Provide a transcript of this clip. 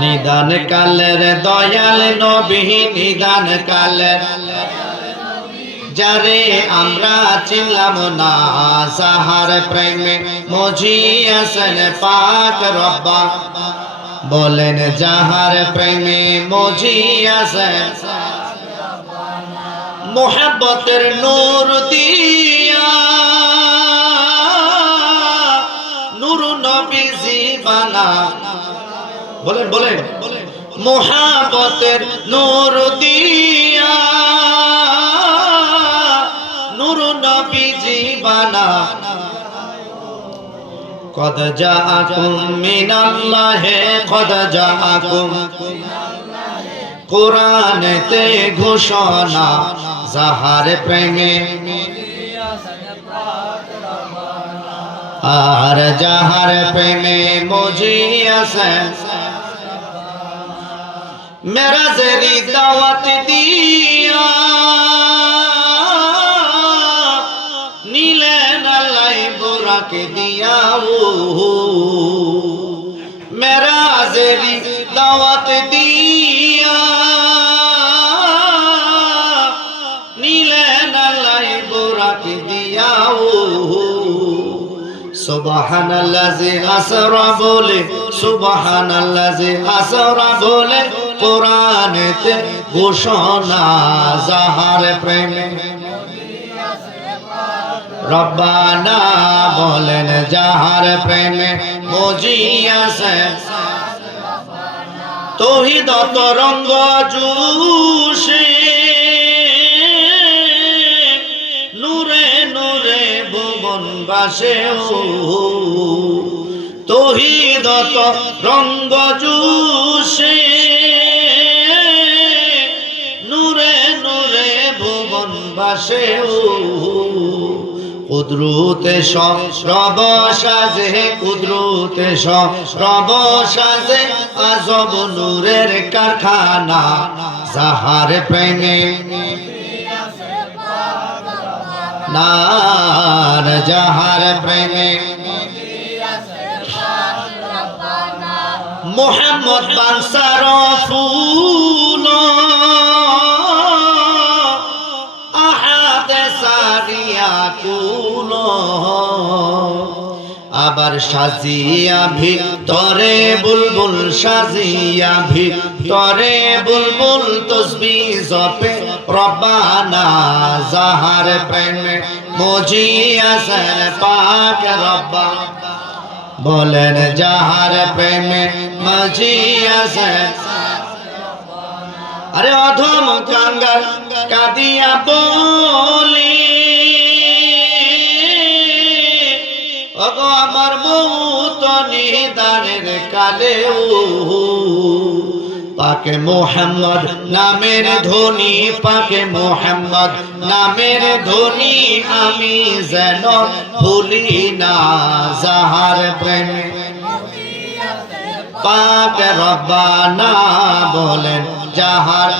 নিদান কালের দয়াল নবী নিদান কালের যারে আমরা চিনলাম না যাহার প্রেমে মজিয়াছেন পাক রব্বা বলেন যাহার প্রেমে মজিয়াছেন মোহাব্বতের নূর দিয়া নূর নবীজি বানা বলেন বলেন মোহাব্বতের নূর দিয়া নূর নবীজি বানা কদ জাআকুম মিনাল্লাহি কদ জাআকুম কোরআনেতে ঘোষণা যাহার প্রেমে আর যাহার প্রেমে মজিয়াছেন মেরাজেরি দাওয়াত দিয়া নিলেন আল্লাহ বুরাকে দিয়া মেরাজেরি দাওয়াত দিয়া নিলেন আল্লাহ বুরাকে দিয়া সুবহানাল্লাযী আসরা বলে সুবহানাল্লাযী আসরা বলে কোরআনেতে ঘোষণা যাহার প্রেমে রব্বানা বলেন যাহার প্রেমে মজিয়াছেন তৌহিদ তরঙ্গ জুসে নূরে নূরে ভুবন বাসে তৌহিদ তরঙ্গ জুসে নূরে নূরে ভুবন বাসে কুদরতে সরব সাজে কুদরতে সরব সাজে আজব নূরের কারখানা যাহার প্রেমে নার যাহার প্রেমে মোহাম্মদ বানসার ফুল আহাদে সারিয়া কুল আবার সাজিয়া ভিতরে বুলবুল সাজিয়া ভিতরে বুলবুল তসবিহ জপে রব্বানা যাহার প্রেমে মজিয়াছেন পাক রব্বা বলেন যাহার প্রেমে মজিয়াছেন আরে অধম কাঙ্গাল কাঁদিয়া বলি ওগো আমার বউ তো নিদানের কালে পাকে মোহাম্মদ নামের ধ্বনি পাকে মোহাম্মদ নামের ধ্বনি আমি যেন ভুলি না যাহার প্রেমে পাক রব্বানা বলেন যাহার